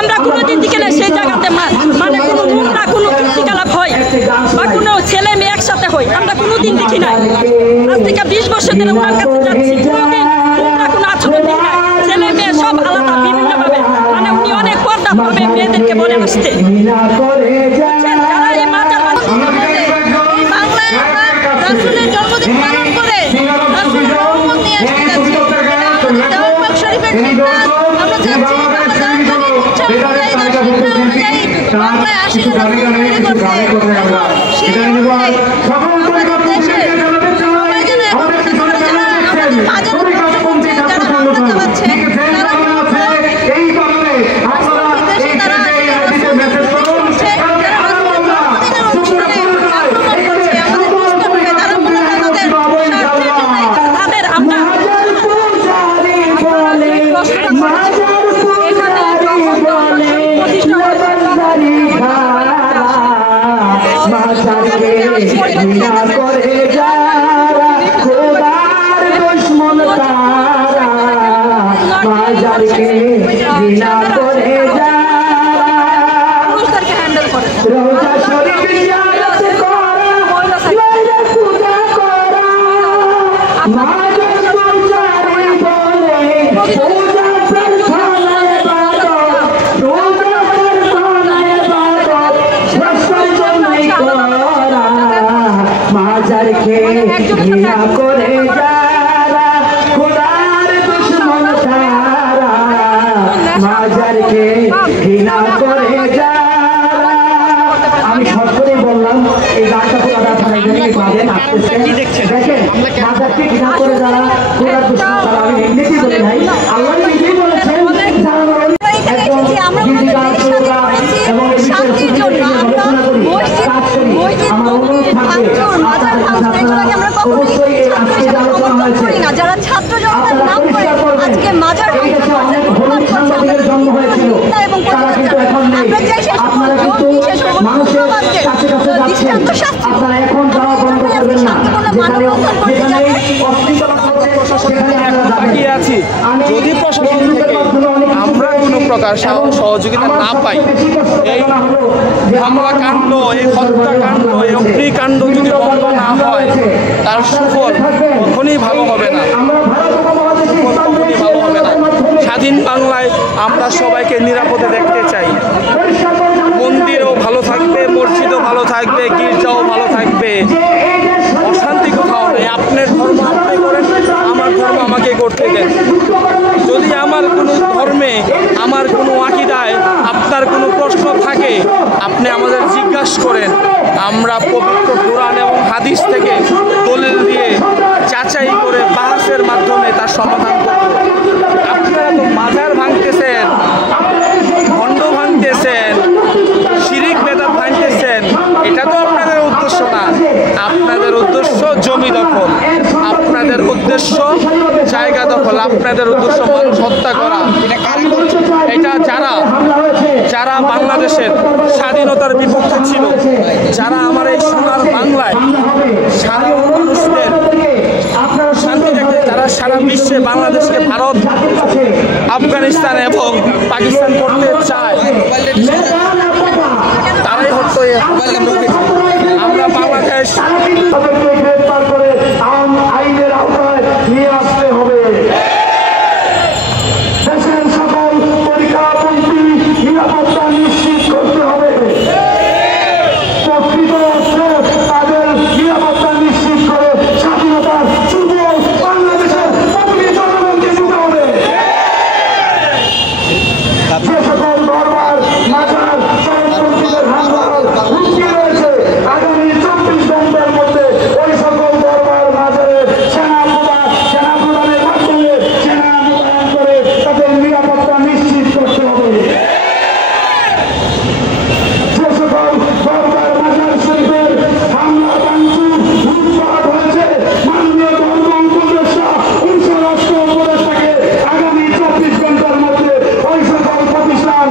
আমরা কোনোদিন দেখি না সেই জায়গাতে মানে কোনো নোংরা কোনো কীর্তিকলাপ হয় বা কোনো ছেলে মেয়ে একসাথে হয়, আমরা কোনোদিন দেখি না। আজ থেকে 20 বছর ধরে ওনার কাছে যাচ্ছি, কোনোদিন নোংরা কোনো আচরণ দেখি না। ছেলে মেয়ে সব আলাদা বিভিন্নভাবে, মানে উনি অনেক পর্দাভাবে মেয়েদেরকে বলে আসতে। জন্মদিন পালন করে রাসূলের রহমত নিয়ে আসতে যাচ্ছি। দেওয়াল শরীফের আমরা যাচ্ছি বাংলায় আসলে আমাদের দেশে সবাই যেন যারা বাংলা চালাচ্ছে যারা ছাত্র জনতার নাম করে আজকে মাজার যদি প্রশাসন থেকে আমরা কোনো প্রকার সহযোগিতা না পাই, এই হামলাকাণ্ড, এই হত্যাকাণ্ড, এই অগ্নিকাণ্ড যদি বন্ধ না হয়, তার সুফল কখনই ভালো হবে না, কখনই ভালো হবে না। স্বাধীন বাংলায় আমরা সবাইকে নিরাপদে দেখতে চাই। মন্দিরও ভালো থাকবে, মসজিদও ভালো থাকবে, গির্জাও ভালো থাকবে, অশান্তি কোথাও নেই। আপনার ধর্ম আপনি করেন, আমার ধর্ম আমাকে করতে দেন। যদি আমার কোনো ধর্মে, আমার কোনো আকীদায় আপনার কোনো প্রশ্ন থাকে, আপনি আমাদের জিজ্ঞাসা করেন। আমরা পবিত্র কোরআন এবং হাদিস থেকে দলিল দিয়ে যাচাই করে বাহাসের মাধ্যমে তার সমাধান করব। আপনারা তো মাজার ভাঙতেছেন, খণ্ড ভাঙতেছেন, শিরিক বেদাত ভাঙতেছেন, এটা তো আপনাদের উদ্দেশ্য না। আপনাদের উদ্দেশ্য জমি দখল, আপনাদের উদ্দেশ্য জায়গা দখল, আপনাদের উদ্দেশ্য মানুষ হত্যা করা। এটা যারা বাংলাদেশের স্বাধীনতার বিপক্ষে ছিল, যারা আমার এই সোনার বাংলায় সাধারণ মানুষদের শান্তি দেখে, যারা সারা বিশ্বে বাংলাদেশকে ভারত, আফগানিস্তান এবং পাকিস্তান করতে চায়, তারাই হচ্ছে আমরা বাংলাদেশ আইনের আওতায় নিয়ে আসতে হবে। দেশের সকল পরিকারপন্থী নিরাপত্তা নিশ্চিত করতে হবে। প্রকৃত অর্থে তাদের নিরাপত্তা নিশ্চিত করে স্বাধীনতার যুব বাংলাদেশের প্রতিটি জনগণকে দিতে হবে। যে সকল দরবার, মাজার, চরমপন্থীদের হামলার হুমকি রয়েছে, আগামী 24 ঘন্টার মধ্যে ওই সকল দরবার, মাজারের সেনা প্রদানের মাধ্যমে সেনা মোতায়েন করে তাদের নিরাপত্তা নিশ্চিত করতে হবে। যে সকল দরবার, মাজার শরীফের হামলা, ভাঙচুর, লুটপাট হয়েছে, মাননীয় ধর্ম উপদেষ্টা, স্বরাষ্ট্র উপদেষ্টাকে আগামী 24 ঘন্টার মধ্যে ওই সকল প্রতিষ্ঠান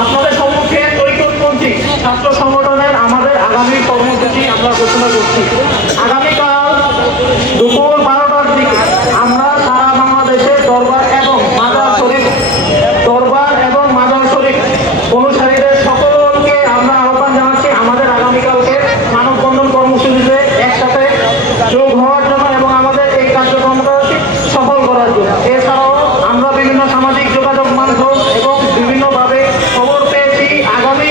আপনাদের সম্মুখে তরিকতপন্থী ছাত্র সংগঠনের আমাদের আগামী কর্মসূচি আমরা ঘোষণা করছি। আগামীকাল দুপুর 12টার দিকে আমরা সারা বাংলাদেশে দরবার এবং মাজার শরীফ অনুসারীদের সকলকে আমরা আহ্বান জানাচ্ছি আমাদের আগামীকালকে মানববন্ধন কর্মসূচিতে একসাথে যোগ হওয়ার জন্য এবং আমাদের এই কার্যক্রমটা সফল করার জন্য। এছাড়াও আমরা বিভিন্ন সামাজিক যোগাযোগ মাধ্যম এবং বিভিন্নভাবে খবর পেয়েছি আগামী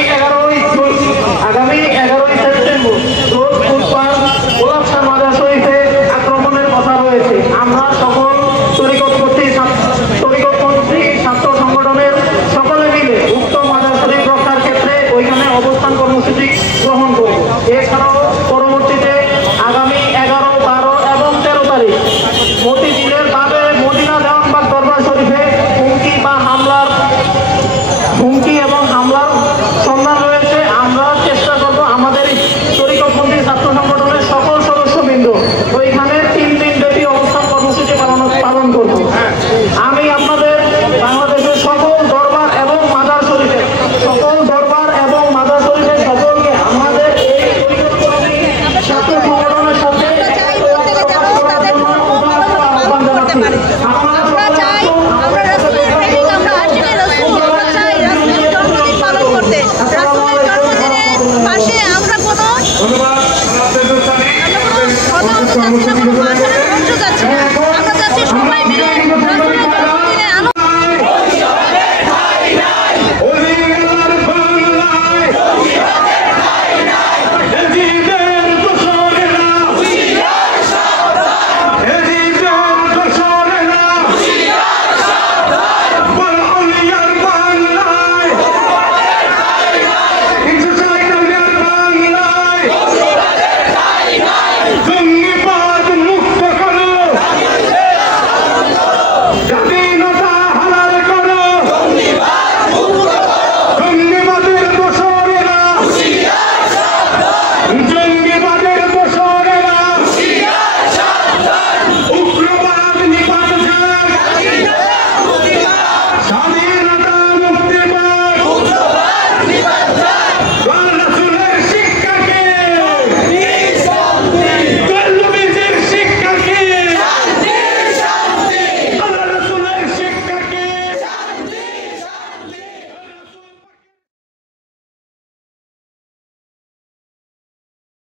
11ই সেপ্টেম্বর রোজ বুধবার গোলাপ শাহ মাজার শরীফে আক্রমণের কথা রয়েছে। আমরা সকল তরিকতপন্থী ছাত্র সংগঠনের সকলে মিলে উক্ত মাজার শরীফ রক্ষার ক্ষেত্রে ওইখানে অবস্থান কর্মসূচি গ্রহণ করব। এছাড়াও পরবর্তীতে আগামী 11, 12 এবং 13 তারিখ মতিঝিলের বাবে মদিনা দেওয়ানবাগ দরবার শরীফে হুমকি এবং হামলার সন্ধান রয়েছে। আমরা চেষ্টা করব আমাদের তরিকতপন্থী ছাত্র সংগঠনের সকল সদস্যবৃন্দ ওইখানে 3 দিন ব্যাপী অবস্থান কর্মসূচি পালন করব। আমি আপনাদের বাংলাদেশের সকল দরবার এবং মাজার শরীফে সকলকে আমাদের এই ছাত্র সংগঠনের সাথে আহ্বান জানাচ্ছি। আমরা কোনো